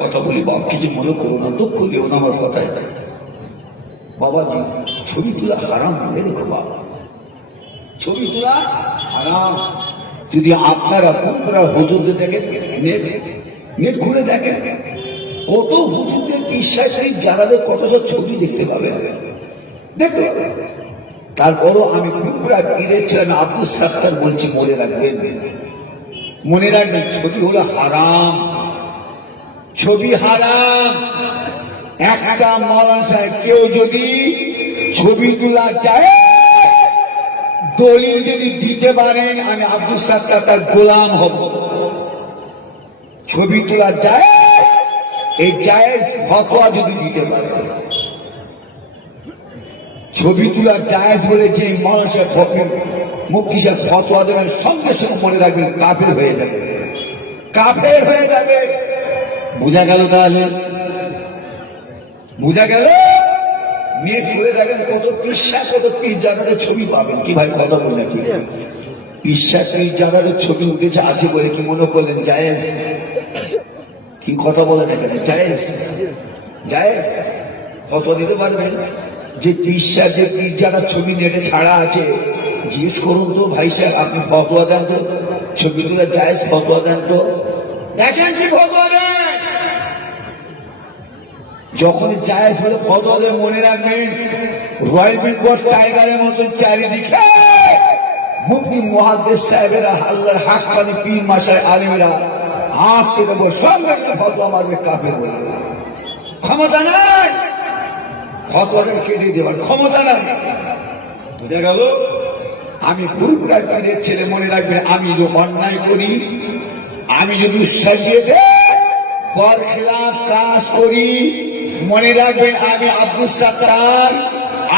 কথা বলি বাপ কিছু মনে করো না, দুঃখ দিও না আমার কথায়। বাবাজি, ছবি তোলা হারাম রেখো বাবা ছবি তোলা হারাম। যদি আপনারা বন্ধুরা হুজুরদের দেখেন, নেট নেট খুলে দেখেন, কত হুজুরদের বিশ্বাসী যারাদের কত সব ছবি দেখতে পাবেন। দেখতে পাবেন। তারপরও আমি পীরের ছিলেন আব্দুল সাত্তার বলছি, মনে রাখবেন। মনে রাখবেন, ছবি হলো হারাম। ছবি হারাম। একটা মৌলানা সাহেব, কেউ যদি ছবি তোলা যায়, দলিল যদি দিতে পারেন, আমি আব্দুল সাত্তার তার গোলাম হব। ছবি তোলা যায়, এই জায়েজ ফতোয়া যদি দিতে পারে ছবি তোলা জায়েজ বলে যে মানুষের মুক্তি সাহেব ফতোয়া দেবেন, সঙ্গে সঙ্গে মনে রাখবেন কাফের হয়ে যাবে। কাফের হয়ে যাবে। বোঝা গেল তাহলে? বোঝা গেল? মেয়ে ঘুরে দেখেন কত পিসা কত পিস জানারের ছবি পাবেন? কি ভাই, কথা বললেন কি পিসা পিস জানারের ছবি উঠেছে আছে বলে কি মনে করলেন? জায়েজ? কি কথা বলেন এখানে? জায়েজ? জায়েজ? কত দিতে পারবেন? যে পিসা যে পিজ্জাটা ছবি নেটে ছাড়া আছে, জিজ্ঞেস করুন তো ভাই সাহেব, আপনি ফতোয়া দেন তো? ছবি তুলে জায়েজ ফতোয়া দেন তো? দেখেন কি ফতোয়া দেন যখন জায়েজ হলে ফতোয়া মনে রাখবেন, রয়্যাল বেঙ্গল টাইগারের মতন চারিদিকে মুক্তি মহাদেশ সাহেবেরা আল্লাহর হাক্কানি পীর মাসায় আলিমরা হাত কেটে বসে সঙ্গে সঙ্গে ফতোয়া মারবে কাপের বলে। ক্ষমতা নাই। ফতোয়াটা কেটে দেবার ক্ষমতা নাই। বুঝা গেল? আমি পুরপুরা পীরের ছেলে, মনে রাখবেন আমি যদি অন্যায় করি, আমি যদি শরীয়তে বরখিলাফ কাজ করি মনে রাখবেন আমি আব্দুল সাত্তার।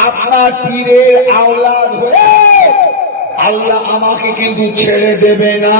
আপনার পীরের আওলাদ হয়ে আল্লাহ আমাকে কিন্তু ছেড়ে দেবে না।